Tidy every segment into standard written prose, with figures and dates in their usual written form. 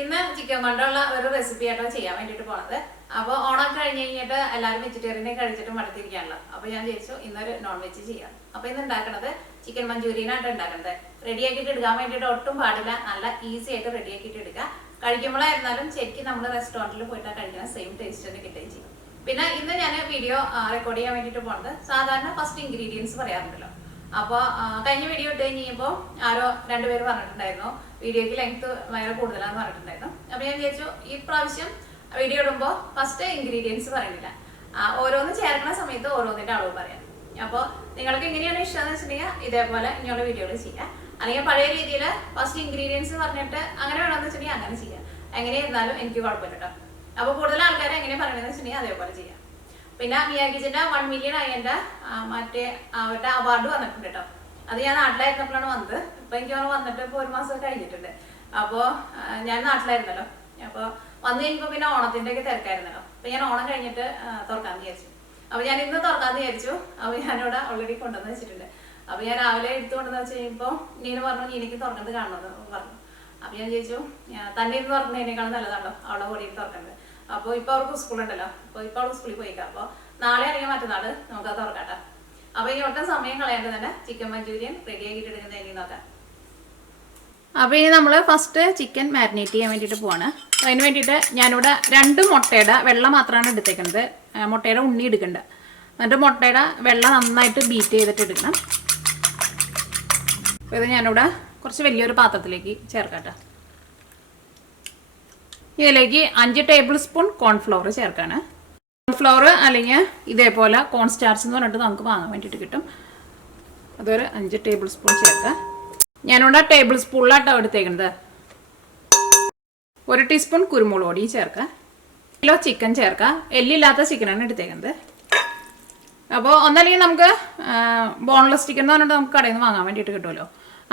ഇന്ന് ചിക്കൻ കൊണ്ടുള്ള ഒരു റെസിപ്പി ആയിട്ടോ ചെയ്യാൻ വേണ്ടിയിട്ട് പോണത്. അപ്പോൾ ഓണം കഴിഞ്ഞ് കഴിഞ്ഞിട്ട് എല്ലാവരും വെജിറ്റേറിയനെ കഴിച്ചിട്ട് മടുത്തിരിക്കാണല്ലോ. അപ്പോൾ ഞാൻ വിചാരിച്ചു ഇന്നൊരു നോൺ വെജ് ചെയ്യാം. അപ്പോൾ ഇന്ന് ഉണ്ടാക്കുന്നത് ചിക്കൻ മഞ്ചൂരിയനായിട്ട് ഉണ്ടാക്കുന്നത്. റെഡിയാക്കിയിട്ട് എടുക്കാൻ വേണ്ടിയിട്ട് ഒട്ടും പാടില്ല, നല്ല ഈസി ആയിട്ട് റെഡിയാക്കിയിട്ട് എടുക്കുക. കഴിക്കുമ്പോഴായിരുന്നാലും ശരിക്കും നമ്മൾ റെസ്റ്റോറൻറ്റിൽ പോയിട്ടാണ് കഴിക്കുന്ന സെയിം ടേസ്റ്റ് തന്നെ കിട്ടുകയും ചെയ്യും. പിന്നെ ഇന്ന് ഞാൻ വീഡിയോ റെക്കോർഡ് ചെയ്യാൻ വേണ്ടിയിട്ട് പോണത് സാധാരണ ഫസ്റ്റ് ഇൻഗ്രീഡിയൻസ് പറയാറുണ്ടല്ലോ. അപ്പോൾ കഴിഞ്ഞ വീഡിയോ ഇട്ട് കഴിഞ്ഞപ്പോൾ ആരോ രണ്ടുപേര് പറഞ്ഞിട്ടുണ്ടായിരുന്നു വീഡിയോയ്ക്ക് ലെങ്ത് ഭയങ്കര കൂടുതലാന്ന് പറഞ്ഞിട്ടുണ്ടായിരുന്നു. അപ്പോൾ ഞാൻ വിചാരിച്ചു ഈ പ്രാവശ്യം വീഡിയോ ഇടുമ്പോൾ ഫസ്റ്റ് ഇൻഗ്രീഡിയൻസ് പറയുന്നില്ല, ഓരോന്ന് ചേർക്കുന്ന സമയത്ത് ഓരോന്നിൻ്റെ അളവ് പറയാം. അപ്പോൾ നിങ്ങൾക്ക് എങ്ങനെയാണ് ഇഷ്ടമെന്ന് വെച്ചിട്ടുണ്ടെങ്കിൽ ഇതേപോലെ ഇങ്ങനെയുള്ള വീഡിയോകൾ ചെയ്യാം. അല്ലെങ്കിൽ പഴയ രീതിയിൽ ഫസ്റ്റ് ഇൻഗ്രീഡിയൻസ് പറഞ്ഞിട്ട് അങ്ങനെ വേണമെന്ന് വെച്ചിട്ടുണ്ടെങ്കിൽ അങ്ങനെ ചെയ്യാം. എങ്ങനെയായിരുന്നാലും എനിക്ക് കുഴപ്പമില്ല കേട്ടോ. അപ്പോൾ കൂടുതൽ ആൾക്കാർ എങ്ങനെ പറയണമെന്ന് വെച്ചിട്ടുണ്ടെങ്കിൽ അതേപോലെ ചെയ്യാം. പിന്നെ മിയാഗിജിന്റെ 1 മില്യൺ ആയതിന്റെ മറ്റേ അവരുടെ അവാർഡ് വന്നിട്ടുണ്ട് കേട്ടോ. അത് ഞാൻ നാട്ടിലായിരുന്നപ്പോഴാണ് വന്നത്. ഇപ്പൊ എനിക്ക് വന്നിട്ട് ഇപ്പോൾ 1 മാസം കഴിഞ്ഞിട്ടുണ്ട്. അപ്പോൾ ഞാൻ നാട്ടിലായിരുന്നല്ലോ. അപ്പോൾ വന്നു കഴിഞ്ഞപ്പോൾ പിന്നെ ഓണത്തിന്റെ ഒക്കെ തിരക്കായിരുന്നല്ലോ. അപ്പൊ ഞാൻ ഓണം കഴിഞ്ഞിട്ട് തുറക്കാന്ന് വിചാരിച്ചു. അപ്പൊ ഞാൻ ഇന്ന് തുറക്കാന്ന് വിചാരിച്ചു. അപ്പൊ ഞാനിവിടെ ഓൾറെഡി കൊണ്ടുവന്ന് വെച്ചിട്ടുണ്ട്. അപ്പൊ ഞാൻ രാവിലെ എടുത്തു കൊണ്ടുവന്ന് വെച്ച് കഴിഞ്ഞപ്പോൾ നീന പറഞ്ഞു നീനക്ക് തുറക്കുന്നത് കാണണമെന്ന് പറഞ്ഞു. അപ്പൊ ഞാൻ ചോദിച്ചു തന്നെ ഇരുന്ന് തുറക്കുന്നതിനേക്കാളും നല്ലതാണല്ലോ അവളെ കൂടിയിട്ട് തുറക്കേണ്ടത്. അപ്പോൾ ഇപ്പോൾ അവർക്ക് സ്കൂളുണ്ടല്ലോ. അപ്പോൾ ഇപ്പോൾ അവൾക്ക് സ്കൂളിൽ പോയിക്കാം. അപ്പോൾ നാളെ അല്ലെങ്കിൽ മറ്റന്നാൾ നമുക്കത് തുറക്കാട്ടെ. അപ്പോൾ ഇനി ഒട്ടും സമയം കളയാണ്ട് തന്നെ ചിക്കൻ മഞ്ചൂരിയൻ റെഡി ആക്കിയിട്ട് എടുക്കുന്നത് എങ്ങനെ നോക്കാം. അപ്പോൾ ഇനി നമ്മൾ ഫസ്റ്റ് ചിക്കൻ മാരിനേറ്റ് ചെയ്യാൻ വേണ്ടിയിട്ട് പോവാണ്. അതിന് വേണ്ടിയിട്ട് ഞാനിവിടെ 2 മുട്ടയുടെ വെള്ള മാത്രമാണ് എടുത്തേക്കുന്നത്. മുട്ടയുടെ ഉണ്ണി എടുക്കേണ്ടത്. എന്നിട്ട് മുട്ടയുടെ വെള്ള നന്നായിട്ട് ബീറ്റ് ചെയ്തിട്ട് എടുക്കണം. അപ്പോൾ ഇത് ഞാനിവിടെ കുറച്ച് വലിയൊരു പാത്രത്തിലേക്ക് ചേർക്കട്ടെ. ഇതിലേക്ക് 5 ടേബിൾ സ്പൂൺ കോൺഫ്ലവർ ചേർക്കാണ്. കോൺഫ്ലവർ അല്ലെങ്കിൽ ഇതേപോലെ കോൺ സ്റ്റാർച്ച് എന്ന് പറഞ്ഞിട്ട് നമുക്ക് വാങ്ങാൻ വേണ്ടിയിട്ട് കിട്ടും. അതൊരു 5 ടേബിൾ സ്പൂൺ ചേർക്കുക. ഞാനിവിടെ ടേബിൾ സ്പൂണിലാട്ടോ എടുത്തേക്കുന്നത്. 1 ടീസ്പൂൺ കുരുമുളക് പൊടി ചേർക്കുക. 1 കിലോ ചിക്കൻ ചേർക്കുക. എല്ലില്ലാത്ത ചിക്കനാണ് എടുത്തേക്കുന്നത്. അപ്പോൾ ഒന്നല്ലെങ്കിൽ നമുക്ക് ബോൺലെസ് ചിക്കൻ എന്ന് പറഞ്ഞിട്ട് നമുക്ക് കടയിൽ നിന്ന് വാങ്ങാൻ വേണ്ടിയിട്ട് കിട്ടുമല്ലോ.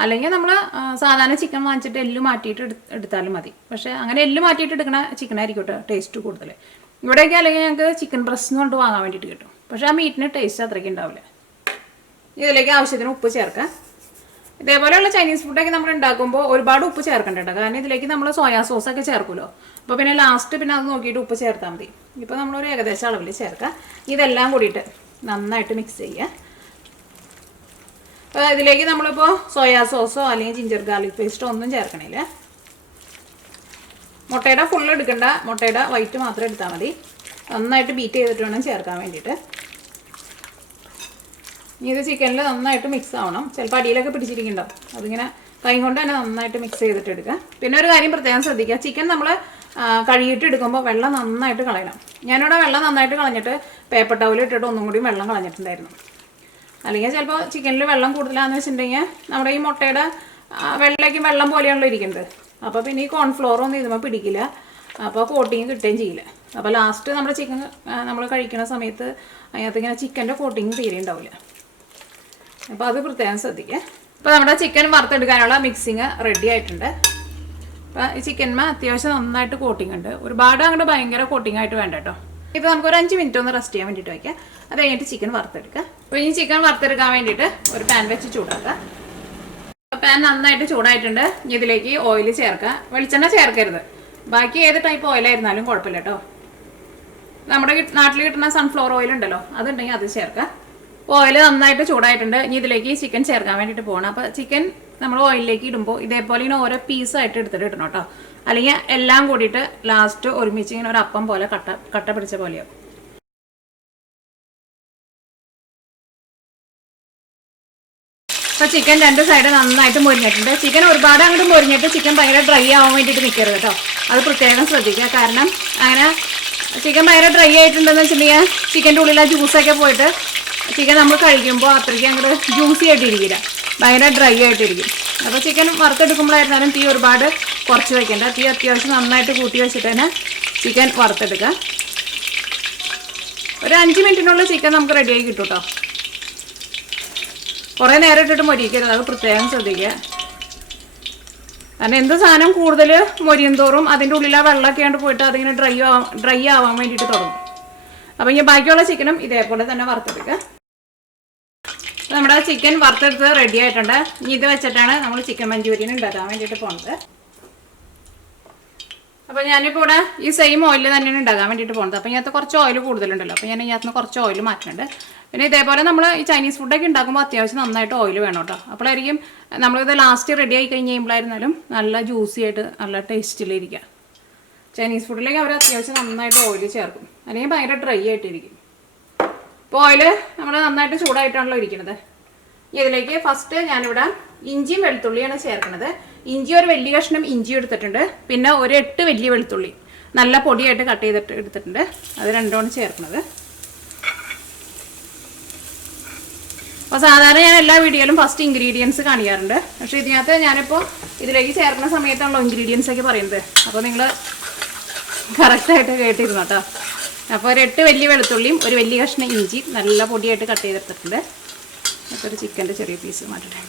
അല്ലെങ്കിൽ നമ്മൾ സാധാരണ ചിക്കൻ വാങ്ങിച്ചിട്ട് എല്ല് മാറ്റിയിട്ട് എടുത്താലും മതി. പക്ഷേ അങ്ങനെ എല്ല് മാറ്റിയിട്ട് എടുക്കുന്ന ചിക്കനായിരിക്കും കേട്ടോ ടേസ്റ്റ് കൂടുതൽ. ഇവിടെയൊക്കെ അല്ലെങ്കിൽ ഞങ്ങൾക്ക് ചിക്കൻ ബ്രസ്റ്റ് എന്ന് പറഞ്ഞിട്ട് വാങ്ങാൻ വേണ്ടിയിട്ട് കിട്ടും. പക്ഷേ ആ മീറ്റിന് ടേസ്റ്റ് അത്രയ്ക്ക് ഉണ്ടാവില്ല. ഇതിലേക്ക് ആവശ്യത്തിന് ഉപ്പ് ചേർക്കാം. ഇതേപോലെയുള്ള ചൈനീസ് ഫുഡൊക്കെ നമ്മൾ ഉണ്ടാക്കുമ്പോൾ ഒരുപാട് ഉപ്പ് ചേർക്കണ്ട കേട്ടോ. കാരണം ഇതിലേക്ക് നമ്മൾ സോയാ സോസൊക്കെ ചേർക്കുമല്ലോ. അപ്പോൾ പിന്നെ ലാസ്റ്റ് പിന്നെ അത് നോക്കിയിട്ട് ഉപ്പ് ചേർത്താൽ മതി. ഇപ്പോൾ നമ്മളൊരു ഏകദേശം അളവിൽ ചേർക്കാം. ഇതെല്ലാം കൂടിയിട്ട് നന്നായിട്ട് മിക്സ് ചെയ്യുക. അപ്പോൾ ഇതിലേക്ക് നമ്മളിപ്പോൾ സോയാ സോസോ അല്ലെങ്കിൽ ജിഞ്ചർ ഗാർലിക് പേസ്റ്റോ ഒന്നും ചേർക്കണില്ല. മുട്ടയുടെ ഫുള്ള് എടുക്കണ്ട, മുട്ടയുടെ വൈറ്റ് മാത്രം എടുത്താൽ മതി. നന്നായിട്ട് ബീറ്റ് ചെയ്തിട്ട് വേണം ചേർക്കാൻ വേണ്ടിയിട്ട്. ഇത് ചിക്കനിൽ നന്നായിട്ട് മിക്സ് ആവണം. ചിലപ്പോൾ അടിയിലൊക്കെ പിടിച്ചിരിക്കുന്നുണ്ടാവും. അതിങ്ങനെ കൈ കൊണ്ട് തന്നെ നന്നായിട്ട് മിക്സ് ചെയ്തിട്ട് എടുക്കുക. പിന്നെ ഒരു കാര്യം പ്രത്യേകം ശ്രദ്ധിക്കുക, ചിക്കൻ നമ്മൾ കഴുകിയിട്ട് എടുക്കുമ്പോൾ വെള്ളം നന്നായിട്ട് കളയണം. ഞാനിവിടെ വെള്ളം നന്നായിട്ട് കളഞ്ഞിട്ട് പേപ്പർ ടവൽ ഇട്ടിട്ട് ഒന്നും കൂടി വെള്ളം കളഞ്ഞിട്ടുണ്ടായിരുന്നു. അല്ലെങ്കിൽ ചിലപ്പോൾ ചിക്കനിൽ വെള്ളം കൂടുതലാണെന്ന് വെച്ചിട്ടുണ്ടെങ്കിൽ നമ്മുടെ ഈ മുട്ടയുടെ വെള്ളയ്ക്ക് വെള്ളം പോലെയാണല്ലോ ഇരിക്കുന്നത്. അപ്പോൾ പിന്നെ ഈ കോൺഫ്ലോറൊന്നും ഇതുമ്പോൾ പിടിക്കില്ല. അപ്പോൾ കോട്ടിങ് കിട്ടുകയും ചെയ്യില്ല. അപ്പോൾ ലാസ്റ്റ് നമ്മുടെ ചിക്കൻ നമ്മൾ കഴിക്കുന്ന സമയത്ത് അതിനകത്ത് ഇങ്ങനെ ചിക്കൻ്റെ കോട്ടിങ് തീരെ ഉണ്ടാവില്ല. അപ്പോൾ അത് പ്രത്യേകം ശ്രദ്ധിക്കുക. ഇപ്പോൾ നമ്മുടെ ചിക്കൻ വറുത്തെടുക്കാനുള്ള മിക്സിങ് റെഡി ആയിട്ടുണ്ട്. അപ്പോൾ ഈ ചിക്കന്മ അത്യാവശ്യം നന്നായിട്ട് കോട്ടിങ് ഉണ്ട്. ഒരുപാട് അങ്ങോട്ട് ഭയങ്കര കോട്ടിങ് ആയിട്ട് വേണ്ട കേട്ടോ. ഇപ്പോൾ നമുക്കൊരു 5 മിനിറ്റ് ഒന്ന് റെസ്റ്റ് ചെയ്യാൻ വേണ്ടിയിട്ട് വയ്ക്കാം. അത് കഴിഞ്ഞിട്ട് ചിക്കൻ വറുത്തെടുക്കുക. അപ്പോൾ ഈ ചിക്കൻ വറുത്തെടുക്കാൻ വേണ്ടിയിട്ട് ഒരു പാൻ വെച്ച് ചൂടാക്കുക. പാൻ നന്നായിട്ട് ചൂടായിട്ടുണ്ട്. ഇതിലേക്ക് ഓയിൽ ചേർക്കുക. വെളിച്ചെണ്ണ ചേർക്കരുത്. ബാക്കി ഏത് ടൈപ്പ് ഓയിലായിരുന്നാലും കുഴപ്പമില്ല കേട്ടോ. നമ്മുടെ നാട്ടിൽ കിട്ടുന്ന സൺഫ്ലവർ ഓയിൽ ഉണ്ടല്ലോ, അതുണ്ടെങ്കിൽ അത് ചേർക്കുക. ഓയിൽ നന്നായിട്ട് ചൂടായിട്ടുണ്ട്. ഇനി ഇതിലേക്ക് ചിക്കൻ ചേർക്കാൻ വേണ്ടിയിട്ട് പോകണം. അപ്പോൾ ചിക്കൻ നമ്മൾ ഓയിലിലേക്ക് ഇടുമ്പോൾ ഇതേപോലെ ഇങ്ങനെ ഓരോ പീസായിട്ട് എടുത്തിട്ട് ഇടണം കേട്ടോ. അല്ലെങ്കിൽ എല്ലാം കൂടിയിട്ട് ലാസ്റ്റ് ഒരുമിച്ച് ഇങ്ങനെ ഒരു അപ്പം പോലെ കട്ട പിടിച്ച പോലെയാവും. അപ്പോൾ ചിക്കൻ 2 സൈഡ് നന്നായിട്ട് മുരിഞ്ഞിട്ടുണ്ട്. ചിക്കൻ ഒരുപാട് അങ്ങോട്ട് മുരിഞ്ഞിട്ട് ചിക്കൻ ഭയങ്കര ഡ്രൈ ആവാൻ വേണ്ടിയിട്ട് നിൽക്കരുത് കേട്ടോ. അത് പ്രത്യേകം ശ്രദ്ധിക്കുക. കാരണം അങ്ങനെ ചിക്കൻ ഭയങ്കര ഡ്രൈ ആയിട്ടുണ്ടെന്ന് വെച്ചിട്ടുണ്ടെങ്കിൽ ചിക്കൻ്റെ ഉള്ളിൽ ആ ജ്യൂസൊക്കെ പോയിട്ട് ചിക്കൻ നമ്മൾ കഴിക്കുമ്പോൾ അത്രയ്ക്ക് അങ്ങോട്ട് ജ്യൂസി ആയിട്ടിരിക്കില്ല, ഭയങ്കര ഡ്രൈ ആയിട്ടിരിക്കും. അപ്പോൾ ചിക്കൻ വറുത്തെടുക്കുമ്പോഴായിരുന്നാലും തീ ഒരുപാട് കുറച്ച് വയ്ക്കേണ്ട. തീ അത്യാവശ്യം നന്നായിട്ട് കൂട്ടി വെച്ചിട്ട് തന്നെ ചിക്കൻ വറുത്തെടുക്കുക. ഒരു 5 മിനിറ്റിനുള്ളിൽ ചിക്കൻ നമുക്ക് റെഡിയായി കിട്ടും കേട്ടോ. കുറേ നേരം ഇട്ടിട്ട് മൊരിക്കരുത്, അത് പ്രത്യേകം ശ്രദ്ധിക്കുക. കാരണം എന്ത് സാധനം കൂടുതൽ മൊരിയും തോറും അതിൻ്റെ ഉള്ളിൽ ആ വെള്ളമൊക്കെ ആണ്ട് പോയിട്ട് അതിങ്ങനെ ഡ്രൈ ആവാൻ വേണ്ടിയിട്ട് തുടങ്ങും. അപ്പോൾ ഇനി ബാക്കിയുള്ള ചിക്കനും ഇതേപോലെ തന്നെ വറുത്തെടുക്കുക. നമ്മുടെ ചിക്കൻ വറുത്തെടുത്ത് റെഡി ആയിട്ടുണ്ട്. ഇനി ഇത് വെച്ചിട്ടാണ് നമ്മൾ ചിക്കൻ മഞ്ചൂരിയൻ ഉണ്ടാക്കാൻ വേണ്ടിയിട്ട് പോകുന്നത്. അപ്പോൾ ഞാനിപ്പോൾ ഇവിടെ ഈ സെയിം ഓയിൽ തന്നെയാണ് ഉണ്ടാകാൻ വേണ്ടിയിട്ട് പോകുന്നത്. അപ്പോൾ ഇതിനകത്ത് കുറച്ച് ഓയിൽ കൂടുതലുണ്ടല്ലോ, അപ്പോൾ ഞാൻ ഇതിനകത്ത് കുറച്ച് ഓയിൽ മാറ്റുന്നുണ്ട്. പിന്നെ ഇതേപോലെ നമ്മൾ ഈ ചൈനീസ് ഫുഡൊക്കെ ഉണ്ടാക്കുമ്പോൾ അത്യാവശ്യം നന്നായിട്ട് ഓയിൽ വേണം കേട്ടോ. അപ്പോഴായിരിക്കും നമ്മളിത് ലാസ്റ്റ് റെഡി ആയി കഴിഞ്ഞ് കഴിയുമ്പോഴായിരുന്നാലും നല്ല ജ്യൂസി ആയിട്ട് നല്ല ടേസ്റ്റിലിരിക്കുക. ചൈനീസ് ഫുഡിലേക്ക് അവർ അത്യാവശ്യം നന്നായിട്ട് ഓയിൽ ചേർക്കും, അല്ലെങ്കിൽ ഭയങ്കര ഡ്രൈ ആയിട്ടിരിക്കും. ഇപ്പോൾ ഓയിൽ നമ്മൾ നന്നായിട്ട് ചൂടായിട്ടാണല്ലോ ഇരിക്കുന്നത്. ഇതിലേക്ക് ഫസ്റ്റ് ഞാനിവിടെ ഇഞ്ചിയും വെളുത്തുള്ളിയാണ് ചേർക്കുന്നത്. ഇഞ്ചി ഒരു വലിയ കഷ്ണം ഇഞ്ചി എടുത്തിട്ടുണ്ട്, പിന്നെ ഒരു 8 വലിയ വെളുത്തുള്ളി നല്ല പൊടിയായിട്ട് കട്ട് ചെയ്തിട്ട് എടുത്തിട്ടുണ്ട്. അത് രണ്ടുമാണ് ചേർക്കുന്നത്. അപ്പോൾ സാധാരണ ഞാൻ എല്ലാ വീഡിയോയിലും ഫസ്റ്റ് ഇൻഗ്രീഡിയൻസ് കാണിക്കാറുണ്ട്, പക്ഷേ ഇതിനകത്ത് ഞാനിപ്പോൾ ഇതിലേക്ക് ചേർക്കുന്ന സമയത്താണല്ലോ ഇൻഗ്രീഡിയൻസ് ഒക്കെ പറയുന്നത്. അപ്പോൾ നിങ്ങൾ കറക്റ്റായിട്ട് കേട്ടിരുന്നു കേട്ടോ. അപ്പോൾ ഒരു 8 വലിയ വെളുത്തുള്ളിയും ഒരു വലിയ കഷ്ണം ഇഞ്ചി നല്ല പൊടിയായിട്ട് കട്ട് ചെയ്തെടുത്തിട്ടുണ്ട്. അപ്പോൾ ഒരു ചിക്കൻ്റെ ചെറിയ പീസ് മാറ്റട്ടെ.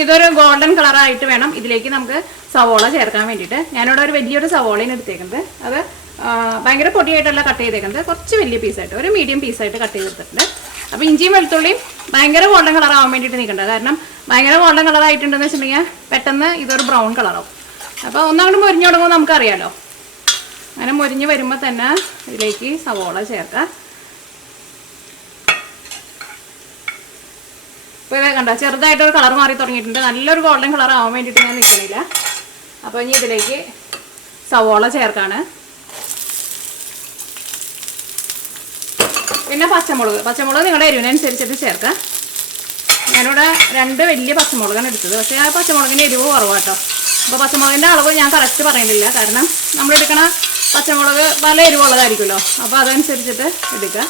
ഇതൊരു ഗോൾഡൻ കളറായിട്ട് വേണം ഇതിലേക്ക് നമുക്ക് സവോള ചേർക്കാൻ വേണ്ടിയിട്ട്. ഞാനിവിടെ ഒരു വലിയൊരു സവോളയാണ് എടുത്തേക്കുന്നത്. അത് ഭയങ്കര പൊടിയായിട്ടല്ല കട്ട് ചെയ്തേക്കുന്നത്, കുറച്ച് വലിയ പീസായിട്ട് ഒരു മീഡിയം പീസായിട്ട് കട്ട് ചെയ്തെടുത്തിട്ടുണ്ട്. അപ്പോൾ ഇഞ്ചിയും വെളുത്തുള്ളിയും ഭയങ്കര ഗോൾഡൻ കളറാവാൻ വേണ്ടിയിട്ട് നിൽക്കണ്ട. കാരണം ഭയങ്കര ഗോൾഡൻ കളറായിട്ടുണ്ടെന്ന് വെച്ചിട്ടുണ്ടെങ്കിൽ പെട്ടെന്ന് ഇതൊരു ബ്രൗൺ കളറാവും. അപ്പോൾ ഒന്നങ്ങോട്ട് മുരിഞ്ഞു തുടങ്ങുമ്പോൾ നമുക്കറിയാമല്ലോ. അങ്ങനെ മുരിഞ്ഞ് വരുമ്പോൾ തന്നെ ഇതിലേക്ക് സവോള ചേർക്കാം. ഇപ്പോൾ ഇത് കണ്ടോ, ചെറുതായിട്ടൊരു കളർ മാറി തുടങ്ങിയിട്ടുണ്ട്. നല്ലൊരു ഗോൾഡൻ കളർ ആവാൻ വേണ്ടിയിട്ട് ഞാൻ നിൽക്കണില്ല. അപ്പോൾ ഇനി ഇതിലേക്ക് സവോള ചേർക്കാണ്. പിന്നെ പച്ചമുളക് നിങ്ങളുടെ എരിവിനനുസരിച്ചിട്ട് ചേർക്കാം. ഞാനിവിടെ 2 വലിയ പച്ചമുളകാണ് എടുത്തത്, പക്ഷേ ആ പച്ചമുളകിൻ്റെ എരിവ് കുറവാട്ടോ. അപ്പോൾ പച്ചമുളകിൻ്റെ അളവ് ഞാൻ കറക്റ്റ് പറയുന്നില്ല, കാരണം നമ്മളെടുക്കണ പച്ചമുളക് പല എരിവുള്ളതായിരിക്കുമല്ലോ. അപ്പോൾ അതനുസരിച്ചിട്ട് എടുക്കുക.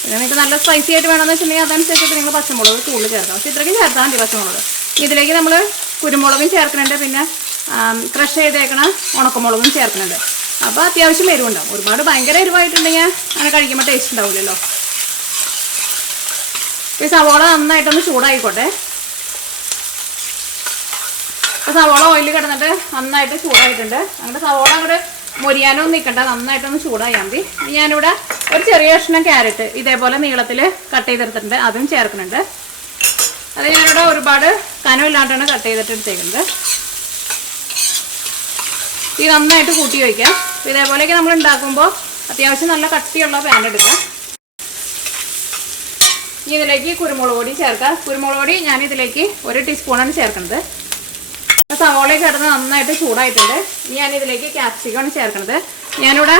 പിന്നെ നിങ്ങൾക്ക് നല്ല സ്പൈസി ആയിട്ട് വേണമെന്ന് വെച്ചിട്ടുണ്ടെങ്കിൽ അതനുസരിച്ചിട്ട് നിങ്ങൾ പച്ചമുളക് കൂടുതൽ ചേർക്കാം. പക്ഷേ ഇത്രയ്ക്ക് ചേർത്താൽ മതി പച്ചമുളക്. ഇതിലേക്ക് നമ്മൾ കുരുമുളകും ചേർക്കുന്നുണ്ട്, പിന്നെ ക്രഷ് ചെയ്തേക്കണ ഉണക്കമുളകും ചേർക്കുന്നുണ്ട്. അപ്പോൾ അത്യാവശ്യം എരിവുണ്ടാവും. ഒരുപാട് ഭയങ്കര എരിവായിട്ടുണ്ടെങ്കിൽ അങ്ങനെ കഴിക്കുമ്പോൾ ടേസ്റ്റ് ഉണ്ടാവില്ലല്ലോ. ഈ സവോള നന്നായിട്ടൊന്ന് ചൂടായിക്കോട്ടെ. അപ്പോൾ സവോള ഓയിൽ കിടന്നിട്ട് നന്നായിട്ട് ചൂടായിട്ടുണ്ട്. അങ്ങനെ സവോള അങ്ങോട്ട് മൊരിയാനൊന്നും നിൽക്കണ്ട, നന്നായിട്ടൊന്ന് ചൂടായാൽ മതി. ഞാനിവിടെ ഒരു ചെറിയ കഷ്ണം ക്യാരറ്റ് ഇതേപോലെ നീളത്തിൽ കട്ട് ചെയ്തെടുത്തിട്ടുണ്ട്, അതും ചേർക്കുന്നുണ്ട്. അത് ഞാനിവിടെ ഒരുപാട് കനമില്ലാണ്ടാണ് കട്ട് ചെയ്തിട്ട് എടുത്തേക്കുന്നത്. ഇത് നന്നായിട്ട് കൂട്ടി വയ്ക്കാം. അപ്പോൾ ഇതേപോലെയൊക്കെ നമ്മൾ ഉണ്ടാക്കുമ്പോൾ അത്യാവശ്യം നല്ല കട്ടിയുള്ള പാൻ എടുക്കാം. ഇനി ഇതിലേക്ക് കുരുമുളക് പൊടി ചേർക്കാം. കുരുമുളക് പൊടി ഞാനിതിലേക്ക് 1 ടീസ്പൂണാണ് ചേർക്കുന്നത്. സവോളയൊക്കെ കിടന്ന് നന്നായിട്ട് ചൂടായിട്ടുണ്ട്. ഇനി ഞാനിതിലേക്ക് ക്യാപ്സിക്കമാണ് ചേർക്കുന്നത്. ഞാനിവിടെ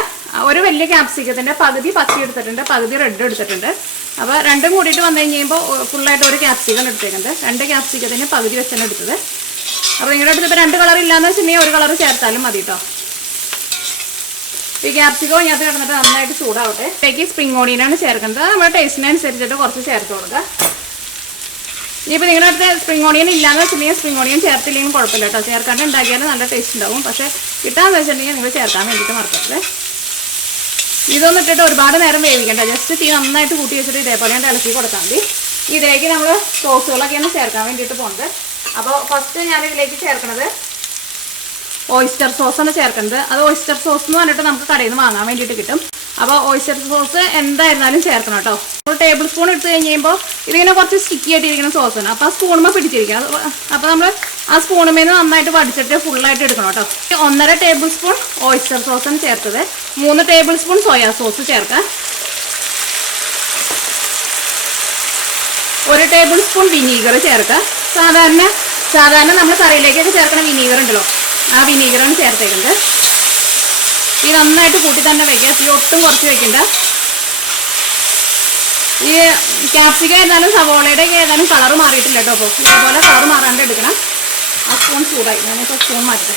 ഒരു വലിയ ക്യാപ്സിക്കത്തിൻ്റെ പകുതി പച്ച എടുത്തിട്ടുണ്ട്, പകുതി റെഡ് എടുത്തിട്ടുണ്ട്. അപ്പോൾ രണ്ടും കൂടിയിട്ട് വന്നു കഴിയുമ്പോൾ ഫുള്ളായിട്ട് ഒരു ക്യാപ്സിക്കം എടുത്തേക്കുന്നത്. 2 ക്യാപ്സിക്കത്തിന് പകുതി വെച്ചാണ് എടുത്തത്. അപ്പോൾ നിങ്ങളുടെ അടുത്ത് ഇപ്പോൾ 2 കളർ ഇല്ലയെന്ന് വെച്ചിട്ടുണ്ടെങ്കിൽ 1 കളർ ചേർത്താലും മതി കേട്ടോ. ഈ ക്യാപ്സിക്കം ഇതിനകത്ത് കിടന്നിട്ട് നന്നായിട്ട് ചൂടാവട്ടെ. ഇതിലേക്ക് സ്പ്രിംഗ് ഓണിയനാണ് ചേർക്കുന്നത്. നമ്മുടെ ടേസ്റ്റിനനുസരിച്ചിട്ട് കുറച്ച് ചേർത്ത് കൊടുക്കുക. ഇനിയിപ്പോൾ നിങ്ങളുടെ അടുത്ത് സ്പ്രിംഗ് ഓണിയൻ ഇല്ലയെന്ന് വെച്ചിട്ടുണ്ടെങ്കിൽ സ്പ്രിംഗ് ഓണിയൻ ചേർത്തില്ലെങ്കിലും കുഴപ്പമില്ല കേട്ടോ. ചേർക്കാണ്ട് ഉണ്ടാക്കിയാലും നല്ല ടേസ്റ്റ് ഉണ്ടാവും. പക്ഷേ കിട്ടാമെന്ന് വെച്ചിട്ടുണ്ടെങ്കിൽ നിങ്ങൾ ചേർക്കാൻ വേണ്ടിയിട്ട് മറക്കരുത്. ഇതൊന്നും ഇട്ടിട്ട് ഒരുപാട് നേരം വേവിക്കണ്ട, ജസ്റ്റ് തീ നന്നായിട്ട് കൂട്ടി വെച്ചിട്ട് ഇതേപോലെ ഇളക്കി കൊടുത്താൽ മതി. ഇതിലേക്ക് നമ്മൾ സോസുകളൊക്കെയാണ് ചേർക്കാൻ വേണ്ടിയിട്ട് പോകുന്നത്. അപ്പോൾ ഫസ്റ്റ് ഞാനിതിലേക്ക് ചേർക്കുന്നത് ഓയിസ്റ്റർ സോസാണ് ചേർക്കുന്നത്. അത് ഓയിസ്റ്റർ സോസ് എന്ന് പറഞ്ഞിട്ട് നമുക്ക് കടയിൽ നിന്ന് വാങ്ങാൻ വേണ്ടിയിട്ട് കിട്ടും. അപ്പോൾ ഓയിസ്റ്റർ സോസ് എന്തായിരുന്നാലും ചേർക്കണം കേട്ടോ. ഒരു ടേബിൾ സ്പൂൺ എടുത്ത് കഴിഞ്ഞ് കഴിയുമ്പോൾ ഇതിങ്ങനെ കുറച്ച് സ്റ്റിക്കി ആയിട്ടിരിക്കുന്ന സോസാണ്. അപ്പോൾ ആ സ്പൂണുമ്പോൾ പിടിച്ചിരിക്കുക. അപ്പോൾ നമ്മൾ ആ സ്പൂണുമേന്ന് നന്നായിട്ട് വടിച്ചിട്ട് ഫുള്ളായിട്ട് എടുക്കണം കേട്ടോ. 1.5 ടേബിൾ സ്പൂൺ ഓയിസ്റ്റർ സോസാണ് ചേർത്തത്. 3 ടേബിൾ സ്പൂൺ സോയാ സോസ് ചേർക്കാം. 1 ടേബിൾ സ്പൂൺ വിനീഗർ ചേർക്കാം. സാധാരണ നമ്മൾ കറിയിലേക്കൊക്കെ ചേർക്കുന്ന വിനീഗർ ഉണ്ടല്ലോ, ആ വിനീഗറാണ് ചേർത്തേക്കുന്നത്. ഇത് നന്നായിട്ട് കൂട്ടി തന്നെ വയ്ക്കുക. തീ ഒട്ടും കുറച്ച് വയ്ക്കണ്ട. ഈ ക്യാപ്സിക്കം ഏതായാലും സവോളയുടെ ഒക്കെ ഏതായാലും കളർ മാറിയിട്ടില്ല കേട്ടോ. അപ്പോൾ ഇതേപോലെ കളർ മാറാണ്ട് എടുക്കണം. ആ സ്പൂൺ ചൂടായി, ഞാനിപ്പോൾ സ്പൂൺ മാറ്റട്ടെ.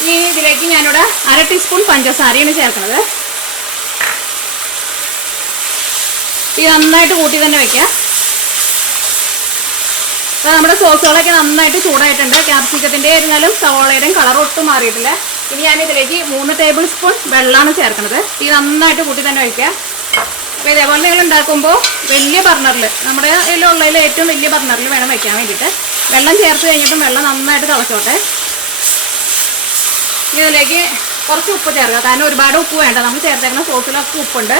ഇനി ഇതിലേക്ക് ഞാനിവിടെ 1/2 ടീസ്പൂൺ പഞ്ചസാരയാണ് ചേർക്കുന്നത്. ഇത് നന്നായിട്ട് കൂട്ടി തന്നെ വയ്ക്കുക. അപ്പോൾ നമ്മുടെ സോസുകളൊക്കെ നന്നായിട്ട് ചൂടായിട്ടുണ്ട്. ക്യാപ്സിക്കത്തിൻ്റെ ആയിരുന്നാലും സവോളയുടെയും കളർ ഒട്ടും മാറിയിട്ടില്ല. ഇനി ഞാനിതിലേക്ക് 3 ടേബിൾ സ്പൂൺ വെള്ളമാണ് ചേർക്കുന്നത്. ഇത് നന്നായിട്ട് കൂട്ടി തന്നെ വയ്ക്കുക. അപ്പോൾ ഇതേപോലെ നിങ്ങൾ ഉണ്ടാക്കുമ്പോൾ വലിയ ബർണറിൽ, നമ്മുടെ ഇതിലുള്ളതിൽ ഏറ്റവും വലിയ ബർണറിൽ വേണം വയ്ക്കാൻ വേണ്ടിയിട്ട്. വെള്ളം ചേർത്ത് കഴിഞ്ഞിട്ടും വെള്ളം നന്നായിട്ട് തിളച്ചോട്ടെ. ഇതിലേക്ക് കുറച്ച് ഉപ്പ് ചേർക്കുക, കാരണം ഒരുപാട് ഉപ്പ് വേണ്ട. നമ്മൾ ചേർത്തേക്കുന്ന സോസിലൊക്കെ ഉപ്പുണ്ട്.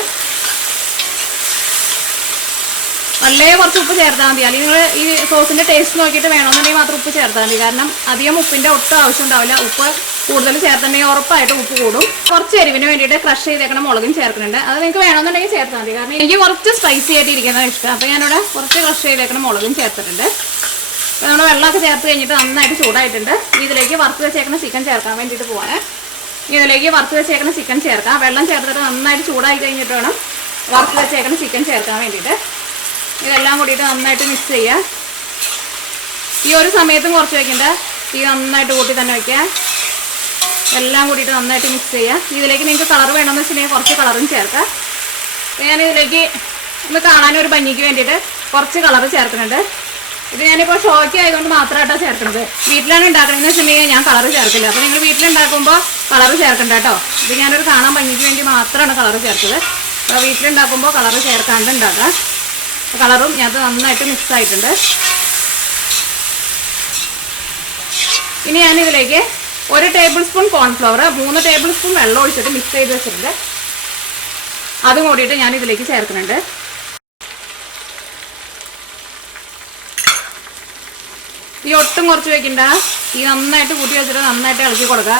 വളരെ കുറച്ച് ഉപ്പ് ചേർത്താൽ മതി. അല്ലെങ്കിൽ നിങ്ങൾ ഈ സോസിൻ്റെ ടേസ്റ്റ് നോക്കിയിട്ട് വേണമെന്നുണ്ടെങ്കിൽ മാത്രം ഉപ്പ് ചേർത്താൽ മതി. കാരണം അധികം ഉപ്പിൻ്റെ ഒട്ടും ആവശ്യം ഉണ്ടാവില്ല. ഉപ്പ് കൂടുതൽ ചേർത്തിട്ടുണ്ടെങ്കിൽ ഉറപ്പായിട്ട് ഉപ്പ് കൂടും. കുറച്ച് എരിവിന് വേണ്ടിയിട്ട് ക്രഷ് ചെയ്തേക്കണം മുളകും ചേർക്കുന്നുണ്ട്. അത് നിങ്ങൾക്ക് വേണമെന്നുണ്ടെങ്കിൽ ചേർത്താൽ മതി. കാരണം എനിക്ക് കുറച്ച് സ്പൈസി ആയിട്ട് ഇരിക്കുന്നത് ഇഷ്ടം. അപ്പോൾ ഞാനിവിടെ കുറച്ച് ക്രഷ് ചെയ്തേക്കണം മുളകും ചേർത്തിട്ടുണ്ട്. അപ്പോൾ നമ്മൾ വെള്ളമൊക്കെ ചേർത്ത് കഴിഞ്ഞിട്ട് നന്നായിട്ട് ചൂടായിട്ടുണ്ട്. ഇതിലേക്ക് വറുത്ത് വെച്ചേക്കുന്ന ചിക്കൻ ചേർക്കാൻ വേണ്ടിയിട്ട് പോകാൻ. ഇതിലേക്ക് വറുത്ത് വെച്ചേക്കുന്ന ചിക്കൻ ചേർക്കാം. വെള്ളം ചേർത്തിട്ട് നന്നായിട്ട് ചൂടായി കഴിഞ്ഞിട്ട് വേണം വറുത്ത് വെച്ചേക്കുന്ന ചിക്കൻ ചേർക്കാൻ വേണ്ടിയിട്ട്. ഇതെല്ലാം കൂടിയിട്ട് നന്നായിട്ട് മിക്സ് ചെയ്യുക. ഈ ഒരു സമയത്തും കുറച്ച് വയ്ക്കേണ്ട, തീ നന്നായിട്ട് കൂട്ടി തന്നെ വയ്ക്കുക. എല്ലാം കൂടിയിട്ട് നന്നായിട്ട് മിക്സ് ചെയ്യുക. ഇതിലേക്ക് നിങ്ങൾക്ക് കളർ വേണമെന്ന് വെച്ചിട്ടുണ്ടെങ്കിൽ കുറച്ച് കളറും ചേർക്കാം. ഞാനിതിലേക്ക് ഒന്ന് കാണാനൊരു ഭംഗിക്ക് വേണ്ടിയിട്ട് കുറച്ച് കളർ ചേർക്കുന്നുണ്ട്. ഇത് ഞാനിപ്പോൾ ഷോയ്ക്ക് ആയതുകൊണ്ട് മാത്രമായിട്ടാണ് ചേർക്കുന്നത്. വീട്ടിലാണ് ഉണ്ടാക്കണമെന്ന് വെച്ചിട്ടുണ്ടെങ്കിൽ ഞാൻ കളർ ചേർക്കില്ല. അപ്പോൾ നിങ്ങൾ വീട്ടിലുണ്ടാക്കുമ്പോൾ കളർ ചേർക്കണ്ട കേട്ടോ. ഇത് ഞാനൊരു കാണാൻ ഭംഗിക്ക് വേണ്ടി മാത്രമാണ് കളർ ചേർത്തത്. അപ്പോൾ വീട്ടിലുണ്ടാക്കുമ്പോൾ കളർ ചേർക്കാണ്ട് ഉണ്ടാക്കാം. കളറും ഞാൻ നന്നായിട്ട് മിക്സ് ആയിട്ടുണ്ട്. ഇനി ഞാനിതിലേക്ക് 1 table spoon cornflour 3 table spoon വെള്ളം ഒഴിച്ചിട്ട് മിക്സ് ചെയ്ത് വെച്ചിട്ടുണ്ട്. അതും കൂടിയിട്ട് ഞാൻ ഇതിലേക്ക് ചേർക്കുന്നുണ്ട്. ഈ ഒട്ടും കുറച്ച് വെക്കണ്ട, ഈ നന്നായിട്ട് കൂട്ടി വെച്ചിട്ട് നന്നായിട്ട് ഇളക്കി കൊടുക്കുക.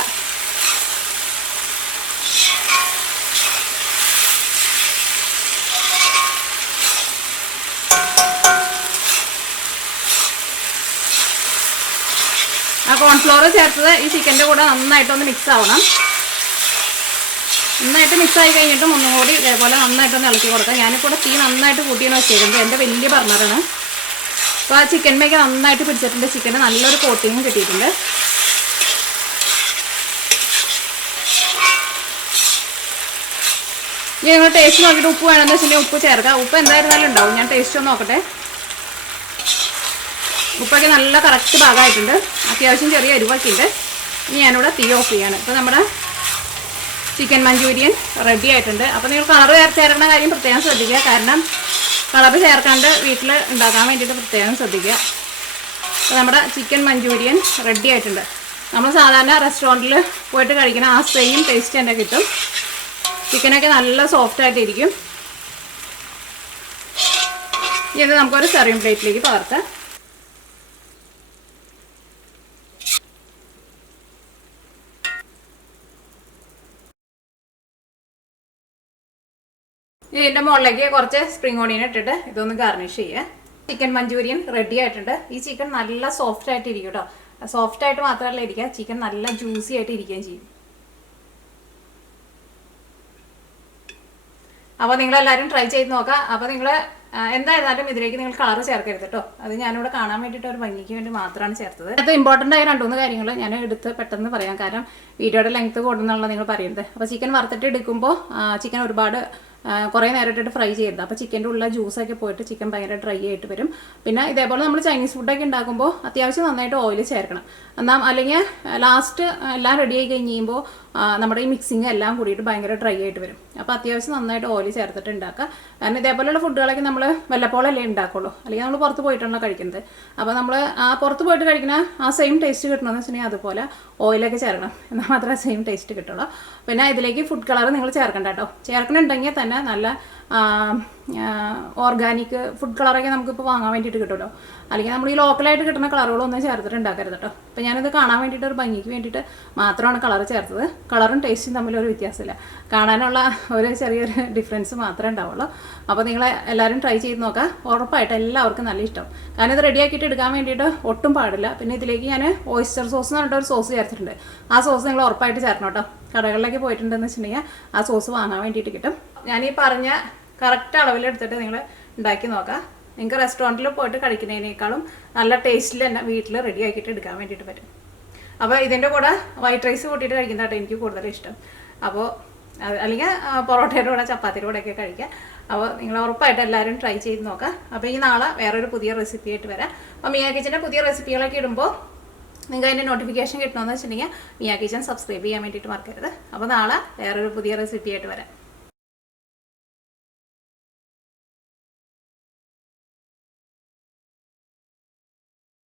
ആ കോൺഫ്ലോർ ചേർത്തത് ഈ ചിക്കൻ്റെ കൂടെ നന്നായിട്ടൊന്ന് മിക്സ് ആവണം. നന്നായിട്ട് മിക്സ് ആയി കഴിഞ്ഞിട്ടും ഒന്നും കൂടി ഇതേപോലെ നന്നായിട്ടൊന്ന് ഇളക്കി കൊടുക്കുക. ഞാനിപ്പോൾ തീ നന്നായിട്ട് കൂട്ടിയാണ് വെച്ചേക്കുന്നത്. എൻ്റെ വലിയ ബർണറാണ്. അപ്പോൾ ആ ചിക്കൻമേക്ക് നന്നായിട്ട് പിടിച്ചിട്ടുണ്ട്. ചിക്കന് നല്ലൊരു കോട്ടിങ്ങും കിട്ടിയിട്ടുണ്ട്. ഇനി നിങ്ങൾ ടേസ്റ്റ് നോക്കിയിട്ട് ഉപ്പ് വേണമെന്ന് വെച്ചിട്ടുണ്ടെങ്കിൽ ഉപ്പ് ചേർക്കുക. ഉപ്പ് എന്തായിരുന്നാലും ഉണ്ടാവും. ഞാൻ ടേസ്റ്റ് ഒന്ന് നോക്കട്ടെ. ഉപ്പൊക്കെ നല്ല കറക്റ്റ് ഭാഗമായിട്ടുണ്ട്. അത്യാവശ്യം ചെറിയ എരിവൊക്കെ ഉണ്ട്. ഇനി ഞാനിവിടെ തീ ഓഫ് ചെയ്യാണ്. ഇപ്പോൾ നമ്മുടെ ചിക്കൻ മഞ്ചൂരിയൻ റെഡി ആയിട്ടുണ്ട്. അപ്പോൾ നിങ്ങൾ കളർ ചേർക്കുന്ന കാര്യം പ്രത്യേകം ശ്രദ്ധിക്കുക. കാരണം കളർ ചേർക്കാണ്ട് വീട്ടിൽ ഉണ്ടാക്കാൻ വേണ്ടിയിട്ട് പ്രത്യേകം ശ്രദ്ധിക്കുക. അപ്പോൾ നമ്മുടെ ചിക്കൻ മഞ്ചൂരിയൻ റെഡി ആയിട്ടുണ്ട്. നമ്മൾ സാധാരണ റെസ്റ്റോറൻറ്റിൽ പോയിട്ട് കഴിക്കുന്ന ആ സെയിം ടേസ്റ്റ് തന്നെ കിട്ടും. ചിക്കനൊക്കെ നല്ല സോഫ്റ്റ് ആയിട്ടിരിക്കും. ഇത് നമുക്കൊരു സെർവിങ് പ്ലേറ്റിലേക്ക് പകർത്താം. ഇതിൻ്റെ മുകളിലേക്ക് കുറച്ച് സ്പ്രിംഗ് ഓണിയൻ ഇട്ടിട്ട് ഇതൊന്ന് ഗാർണിഷ് ചെയ്യുക. ചിക്കൻ മഞ്ചൂരിയൻ റെഡി ആയിട്ടുണ്ട്. ഈ ചിക്കൻ നല്ല സോഫ്റ്റ് ആയിട്ട് ഇരിക്കും കേട്ടോ. സോഫ്റ്റ് ആയിട്ട് മാത്രമല്ല ഇരിക്കുക, ചിക്കൻ നല്ല ജ്യൂസി ആയിട്ട് ഇരിക്കുകയും ചെയ്യും. അപ്പോൾ നിങ്ങളെല്ലാവരും ട്രൈ ചെയ്ത് നോക്കാം. അപ്പോൾ നിങ്ങൾ എന്തായിരുന്നാലും ഇതിലേക്ക് നിങ്ങൾ കളർ ചേർക്കരുത് കേട്ടോ. അത് ഞാനിവിടെ കാണാൻ വേണ്ടിയിട്ട് ഒരു ഭംഗിക്ക് വേണ്ടി മാത്രമാണ് ചേർത്തത്. അത് ഇമ്പോർട്ടൻ്റ് ആയ 2-3 കാര്യങ്ങൾ ഞാൻ എടുത്ത് പെട്ടെന്ന് പറയാം. കാരണം വീഡിയോയുടെ ലെങ്ത് കൂടുന്നുള്ള നിങ്ങൾ പറയുന്നത്. അപ്പോൾ ചിക്കൻ വറുത്തിട്ട് എടുക്കുമ്പോൾ ചിക്കൻ ഒരുപാട് കുറേ നേരം ഇട്ടിട്ട് ഫ്രൈ ചെയ്യരുത്. അപ്പോൾ ചിക്കൻ്റെ ഉള്ള ജ്യൂസൊക്കെ പോയിട്ട് ചിക്കൻ ഭയങ്കര ഡ്രൈ ആയിട്ട് വരും. പിന്നെ ഇതേപോലെ നമ്മൾ ചൈനീസ് ഫുഡൊക്കെ ഉണ്ടാക്കുമ്പോൾ അത്യാവശ്യം നന്നായിട്ട് ഓയിൽ ചേർക്കണം. എന്നാൽ അല്ലെങ്കിൽ ലാസ്റ്റ് എല്ലാം റെഡി ആയി കഴിഞ്ഞ് കഴിയുമ്പോൾ നമ്മുടെ ഈ മിക്സിങ് എല്ലാം കൂടിയിട്ട് ഭയങ്കര ഡ്രൈ ആയിട്ട് വരും. അപ്പോൾ അത്യാവശ്യം നന്നായിട്ട് ഓയിൽ ചേർത്തിട്ട് ഉണ്ടാക്കുക. കാരണം ഇതേപോലെയുള്ള ഫുഡുകളൊക്കെ നമ്മൾ വല്ലപ്പോഴല്ലേ ഉണ്ടാക്കുള്ളൂ. അല്ലെങ്കിൽ നമ്മൾ പുറത്ത് പോയിട്ടാണല്ലോ കഴിക്കുന്നത്. അപ്പോൾ നമ്മൾ പുറത്ത് പോയിട്ട് കഴിക്കുന്ന ആ സെയിം ടേസ്റ്റ് കിട്ടണമെന്ന് വെച്ചിട്ടുണ്ടെങ്കിൽ അതുപോലെ ഓയിലൊക്കെ ചേർക്കണം. എന്നാൽ മാത്രമേ സെയിം ടേസ്റ്റ് കിട്ടുള്ളൂ. പിന്നെ ഇതിലേക്ക് ഫുഡ് കളർ നിങ്ങൾ ചേർക്കണ്ട കേട്ടോ. ചേർക്കണമെന്നുണ്ടെങ്കിൽ തന്നെ നല്ല ഓർഗാനിക് ഫുഡ് കളറൊക്കെ നമുക്കിപ്പോൾ വാങ്ങാൻ വേണ്ടിയിട്ട് കിട്ടുമല്ലോ. അല്ലെങ്കിൽ നമ്മൾ ഈ ലോക്കലായിട്ട് കിട്ടുന്ന കളറുകളൊന്നും ചേർത്തിട്ട് ഉണ്ടാക്കരുത് കേട്ടോ. അപ്പോൾ ഞാനിത് കാണാൻ വേണ്ടിയിട്ട് ഒരു ഭംഗിക്ക് വേണ്ടിയിട്ട് മാത്രമാണ് കളർ ചേർത്തത്. കളറും ടേസ്റ്റും തമ്മിലൊരു വ്യത്യാസമില്ല. കാണാനുള്ള ഒരു ചെറിയൊരു ഡിഫറൻസ് മാത്രമേ ഉണ്ടാവുള്ളൂ. അപ്പോൾ നിങ്ങൾ എല്ലാവരും ട്രൈ ചെയ്ത് നോക്കാം. ഉറപ്പായിട്ട് എല്ലാവർക്കും നല്ല ഇഷ്ടം. കാരണം ഇത് റെഡിയാക്കിയിട്ട് എടുക്കാൻ വേണ്ടിയിട്ട് ഒട്ടും പാടില്ല. പിന്നെ ഇതിലേക്ക് ഞാൻ ഓയിസ്റ്റർ സോസ് എന്ന് പറഞ്ഞിട്ട് ഒരു സോസ് ചേർത്തിട്ടുണ്ട്. ആ സോസ് നിങ്ങൾ ഉറപ്പായിട്ട് ചേർക്കണം കേട്ടോ. കടകളിലേക്ക് പോയിട്ടുണ്ടെന്ന് വെച്ചിട്ടുണ്ടെങ്കിൽ ആ സോസ് വാങ്ങാൻ വേണ്ടിയിട്ട് കിട്ടും. ഞാനീ പറഞ്ഞ കറക്റ്റ് അളവിലെടുത്തിട്ട് നിങ്ങൾ ഉണ്ടാക്കി നോക്കാം. നിങ്ങൾക്ക് റെസ്റ്റോറൻറ്റിൽ പോയിട്ട് കഴിക്കുന്നതിനേക്കാളും നല്ല ടേസ്റ്റിൽ തന്നെ വീട്ടിൽ റെഡി ആക്കിയിട്ട് എടുക്കാൻ വേണ്ടിയിട്ട് പറ്റും. അപ്പോൾ ഇതിൻ്റെ കൂടെ വൈറ്റ് റൈസ് കൂട്ടിയിട്ട് കഴിക്കുന്നതായിട്ട് എനിക്ക് കൂടുതൽ ഇഷ്ടം. അപ്പോൾ അല്ലെങ്കിൽ പൊറോട്ടയുടെ കൂടെ ചപ്പാത്തിയുടെ കൂടെയൊക്കെ കഴിക്കാം. അപ്പോൾ നിങ്ങൾ ഉറപ്പായിട്ട് എല്ലാവരും ട്രൈ ചെയ്ത് നോക്കാം. അപ്പോൾ ഈ നാളെ വേറൊരു പുതിയ റെസിപ്പി ആയിട്ട് വരാം. അപ്പോൾ മിയ കിച്ചൻ്റെ പുതിയ റെസിപ്പികളൊക്കെ ഇടുമ്പോൾ നിങ്ങൾക്ക് അതിൻ്റെ നോട്ടിഫിക്കേഷൻ കിട്ടണമെന്ന് വെച്ചിട്ടുണ്ടെങ്കിൽ മിയ കിച്ചൻ സബ്സ്ക്രൈബ് ചെയ്യാൻ വേണ്ടിയിട്ട് മറക്കരുത്. അപ്പോൾ നാളെ വേറൊരു പുതിയ റെസിപ്പി ആയിട്ട് വരാം.